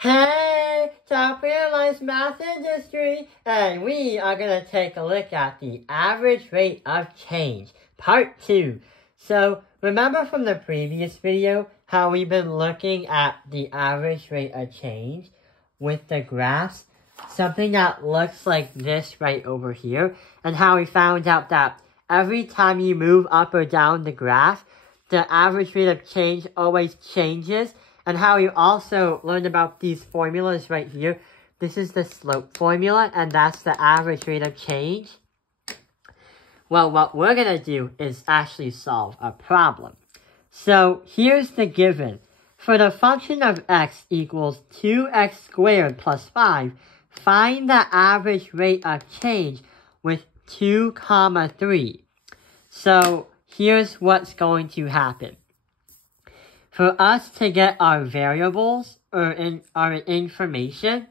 Hey, Top Airlines Math Industry, and we are going to take a look at the average rate of change, part 2. So, remember from the previous video how we've been looking at the average rate of change with the graphs? Something that looks like this right over here, and how we found out that every time you move up or down the graph, the average rate of change always changes. And how you also learned about these formulas right here. This is the slope formula, and that's the average rate of change. Well, what we're going to do is actually solve a problem. So, here's the given. For the function of x equals 2x squared plus 5, find the average rate of change with 2, 3. So, here's what's going to happen. For us to get our variables, or our information,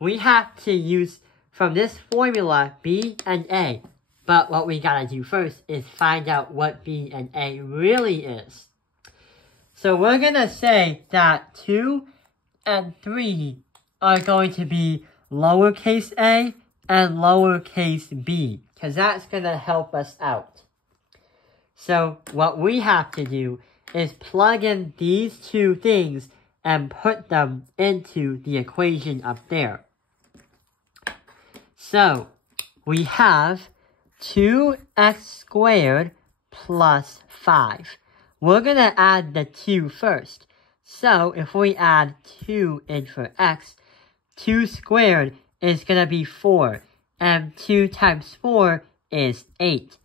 we have to use, from this formula, b and a. But what we gotta do first is find out what b and a really is. So we're gonna say that 2 and 3 are going to be lowercase a and lowercase b, because that's gonna help us out. So what we have to do is plug in these two things and put them into the equation up there. So, we have 2x squared plus 5. We're going to add the 2 first. So, if we add 2 in for x, 2 squared is going to be 4. And 2 times 4 is 8.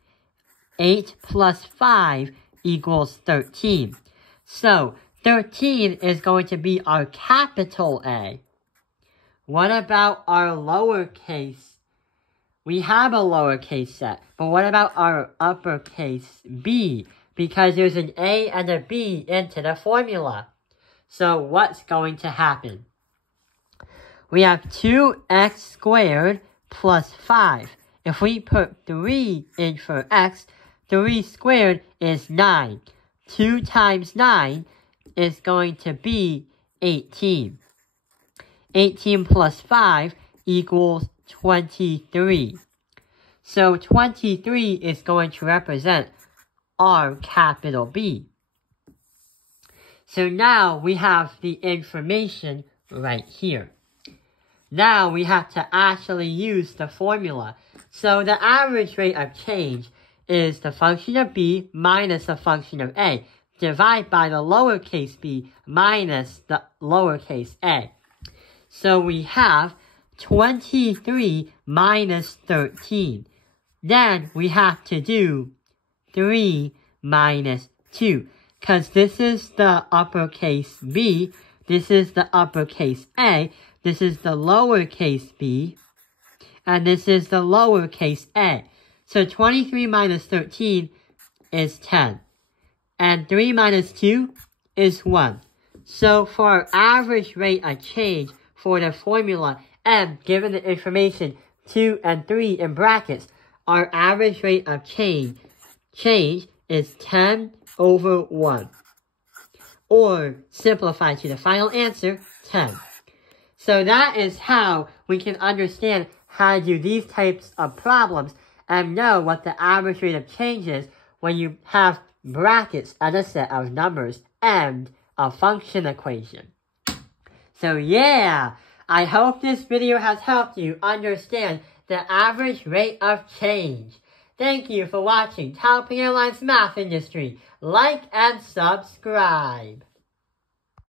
8 plus 5 equals 13. So, 13 is going to be our capital A. What about our lowercase? We have a lowercase set, but what about our uppercase B? Because there's an A and a B into the formula. So, what's going to happen? We have 2x squared plus 5. If we put 3 in for x, 3 squared is 9. 2 times 9 is going to be 18. 18 plus 5 equals 23. So 23 is going to represent our capital B. So now we have the information right here. Now we have to actually use the formula. So the average rate of change is the function of b minus the function of a, divided by the lowercase b minus the lowercase a. So we have 23 minus 13. Then we have to do 3 minus 2, because this is the uppercase b, this is the uppercase a, this is the lowercase b, and this is the lowercase a. So 23 minus 13 is 10. And 3 minus 2 is 1. So for our average rate of change for the formula m, given the information 2 and 3 in brackets, our average rate of change is 10 over 1. Or, simplified to the final answer, 10. So that is how we can understand how to do these types of problems and know what the average rate of change is when you have brackets and a set of numbers and a function equation. So yeah, I hope this video has helped you understand the average rate of change. Thank you for watching Top Airlines Math Industry. Like and subscribe.